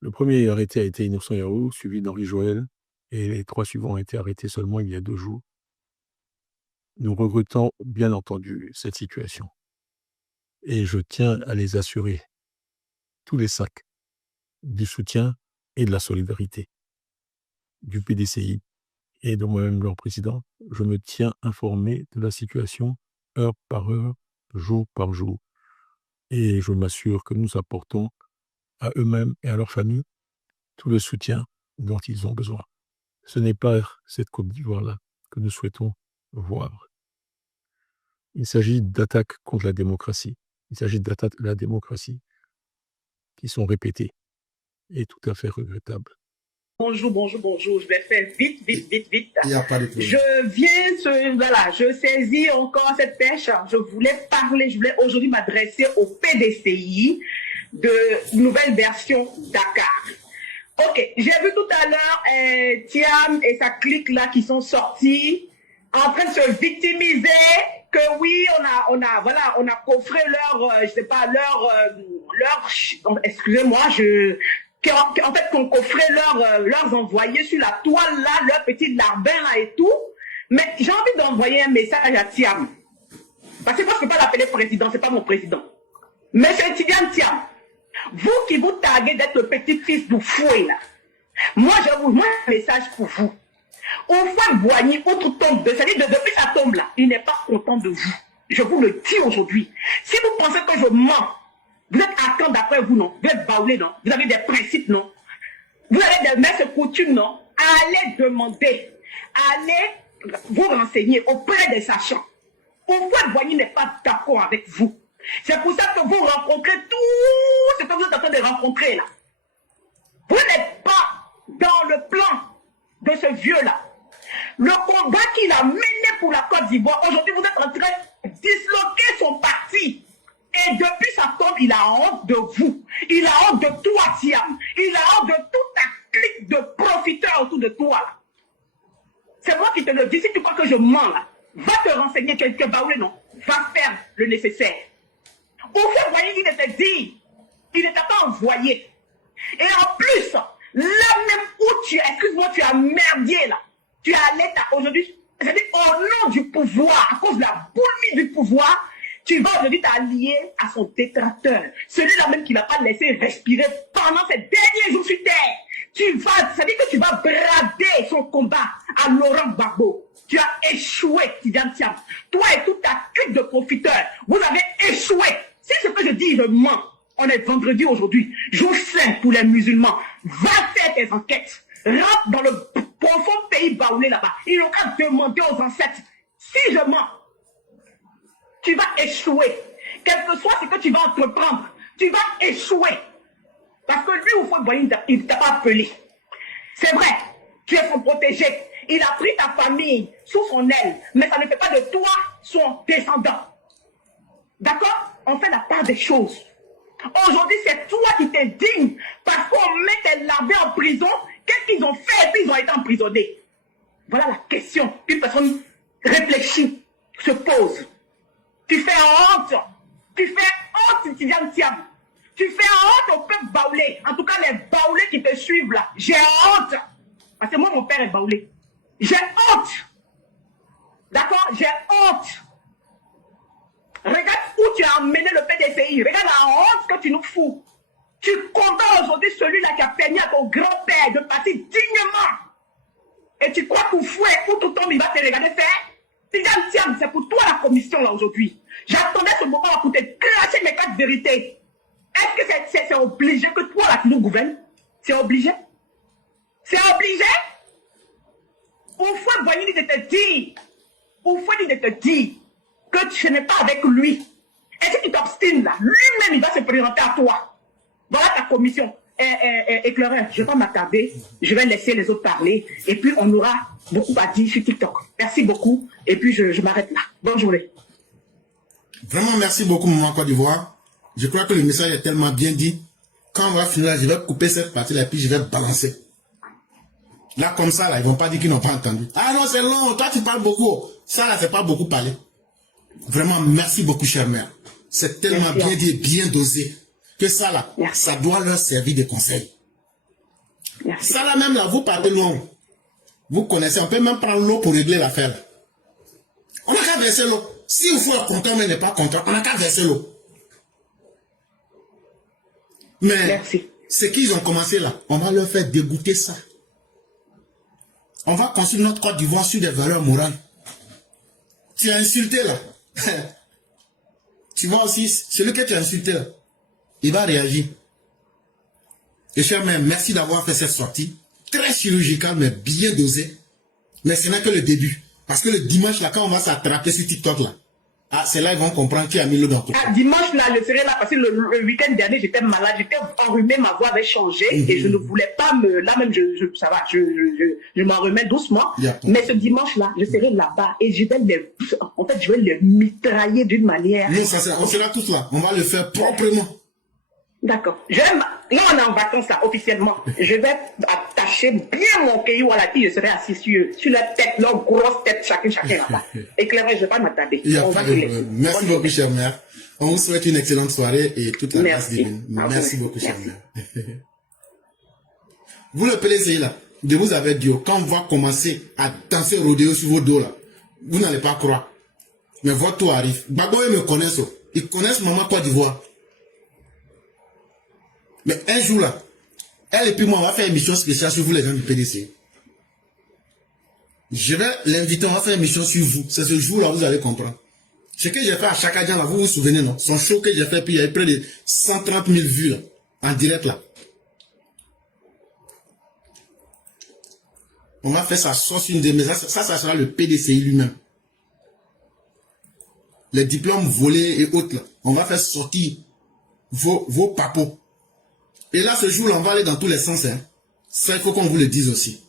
Le premier arrêté a été Innocent Yao, suivi d'Henri Joël, et les 3 suivants ont été arrêtés seulement il y a 2 jours. Nous regrettons bien entendu cette situation. Et je tiens à les assurer, tous les 5, du soutien et de la solidarité du PDCI et de moi-même, leur président. Je me tiens informé de la situation heure par heure, jour par jour. Et je m'assure que nous apportons à eux-mêmes et à leurs familles tout le soutien dont ils ont besoin. Ce n'est pas cette Côte d'Ivoire-là que nous souhaitons voir. Il s'agit d'attaques contre la démocratie. Il s'agit d'attaques de la démocratie qui sont répétées et tout à fait regrettables. Bonjour, bonjour, bonjour. Je vais faire vite, vite, vite, vite. Il n'y a pas de problème. Je saisis encore cette pêche. Je voulais aujourd'hui m'adresser au PDCI de nouvelle version Dakar. Ok, j'ai vu tout à l'heure Thiam et sa clique là qui sont sortis en train de se victimiser que oui, on a coffré excusez-moi, en fait, qu'on coffrait leurs envoyés sur la toile là, leurs petits larbins là et tout. Mais j'ai envie d'envoyer un message à Thiam. Parce que moi, je ne peux pas l'appeler président, c'est pas mon président. Mais c'est Tidiane Thiam. Vous qui vous taguez d'être le petit-fils du fouet là. Moi, j'ai un message pour vous. Oufouet Boigny, outre tombe, c'est-à-dire depuis sa tombe là, il n'est pas content de vous. Je vous le dis aujourd'hui. Si vous pensez que je mens, vous êtes à quand d'après vous, non? Vous êtes baoulé, non? Vous avez des principes, non? Vous avez des mœurs coutumes, non? Allez demander, allez vous renseigner auprès des sachants. Oufouet Boigny n'est pas d'accord avec vous. C'est pour ça que vous rencontrez tout ce que vous êtes en train de rencontrer là. Vous n'êtes pas dans le plan de ce vieux-là. Le combat qu'il a mené pour la Côte d'Ivoire, aujourd'hui vous êtes en train de disloquer son parti. Et depuis sa tombe, il a honte de vous. Il a honte de toi, Thiam. Il a honte de toute ta clique de profiteurs autour de toi. C'est moi qui te le dis. Si tu crois que je mens là, va te renseigner quelque baoulé, non? Va faire le nécessaire. Au fait, voyez, il était dit, il n'était pas envoyé. Et en plus, là même où tu as merdé là, tu es allé aujourd'hui, c'est-à-dire au nom du pouvoir, à cause de la boulimie du pouvoir, tu vas aujourd'hui t'allier à son détracteur, celui-là même qui ne va pas laisser respirer pendant ces derniers jours sur terre. C'est-à-dire que tu vas brader son combat à Laurent Gbagbo. Tu as échoué, Tidiane Thiam. Toi et toute ta clique de profiteurs, vous avez échoué. Si ce que je dis, je mens. On est vendredi aujourd'hui, jour saint pour les musulmans. Va faire tes enquêtes. Rentre dans le profond pays baoulé là-bas. Ils n'ont qu'à demander aux ancêtres. Si je mens, tu vas échouer. Quel que soit ce que tu vas entreprendre, tu vas échouer. Parce que lui, Oufouet Boigny, il ne t'a pas appelé. C'est vrai, tu es son protégé. Il a pris ta famille sous son aile. Mais ça ne fait pas de toi son descendant. D'accord? On fait la part des choses. Aujourd'hui, c'est toi qui t'es digne parce qu'on met tes labés en prison. Qu'est-ce qu'ils ont fait et puis ils ont été emprisonnés? Voilà la question qu'une personne réfléchie se pose. Tu fais honte. Tu fais honte, Tidiane Thiam. Tu fais honte au peuple baoulé. En tout cas, les baoulés qui te suivent là. J'ai honte. Parce que moi, mon père est baoulé. J'ai honte. D'accord? J'ai honte. Regarde où tu as emmené le PDCI. Regarde la honte que tu nous fous. Tu combats aujourd'hui celui-là qui a permis à ton grand-père de partir dignement. Et tu crois qu'au fouet, où tout tombe, il va te regarder faire? Tidiane Thiam, c'est pour toi la commission là aujourd'hui. J'attendais ce moment là pour te cracher mes 4 vérités. Est-ce que c'est obligé que toi là tu nous gouvernes? C'est obligé? C'est obligé? Oufouet Boigny dit de te dire. Oufouet dit de te dire que tu n'es pas avec lui. Et si tu t'obstines là, lui-même il va se présenter à toi. Voilà ta commission. Éclaireur, je ne vais pas m'attarder. Je vais laisser les autres parler. Et puis on aura beaucoup à dire sur TikTok. Merci beaucoup. Et puis je m'arrête là. Bonne journée. Vraiment, merci beaucoup, Maman Côte d'Ivoire. Je crois que le message est tellement bien dit. Quand on va finir là, je vais couper cette partie-là et puis je vais balancer. Là, comme ça, là, ils vont pas dire qu'ils n'ont pas entendu. Ah non, c'est long. Toi, tu parles beaucoup. Ça, là, c'est pas beaucoup parler. Vraiment, merci beaucoup, chère mère. C'est tellement bien dit, bien dosé, que ça, là, ça doit leur servir de conseil. Merci. Ça là même là, vous partez loin. Vous connaissez, on peut même prendre l'eau pour régler l'affaire. On n'a qu'à verser l'eau. Si vous êtes content mais n'est pas content, on n'a qu'à verser l'eau. Mais Merci. ce qu'ils ont commencé là, on va leur faire dégoûter ça. On va construire notre Côte d'Ivoire sur des valeurs morales. Tu as insulté là. Tu vois aussi, celui que tu as insulté là, il va réagir. Et cher mère, merci d'avoir fait cette sortie. Très chirurgicale, mais bien dosée. Mais ce n'est que le début. Parce que le dimanche là, quand on va s'attraper sur TikTok là, ah, c'est là qu'ils vont comprendre qui a mis l'eau dans ton. Ah, dimanche, là, je serai là parce que le week-end dernier, j'étais malade, j'étais enrhumée, ma voix avait changé et je ne voulais pas me... Là même, ça va, je m'en remets doucement. Mais ce dimanche-là, je serai là-bas et je vais les... En fait, je vais les mitrailler d'une manière... Non, on sera tous là. On va le faire proprement. D'accord. Là, on est en vacances, là, officiellement. Je vais attacher bien mon caillou à la tête. Je serai assis sur la tête, leur grosse tête, chacun là-bas. Éclairé, je ne vais pas m'attarder. Merci beaucoup, chère mère. On vous souhaite une excellente soirée et toute la grâce divine. Merci beaucoup, chère mère. Vous le PDCI, là, de vous avec Dieu, quand on va commencer à danser rodéo sur vos dos, là, vous n'allez pas croire. Mais votre tour arrive. Gbagbo, ils me connaissent. Ils connaissent Maman Côte d'Ivoire. Mais un jour là, elle et puis moi, on va faire une émission spéciale sur vous les gens du PDC. Je vais l'inviter, on va faire une émission sur vous. C'est ce jour-là, vous allez comprendre. Ce que j'ai fait à Chakadjan, là, vous vous souvenez, non? Son show que j'ai fait, puis il y avait près de 130 000 vues, là, en direct, là. On va faire sa sauce une des maisons. Ça sera le PDCI lui-même. Les diplômes volés et autres, là. On va faire sortir vos papos. Et là, ce jour-là, on va aller dans tous les sens. Hein. Ça, il faut qu'on vous le dise aussi.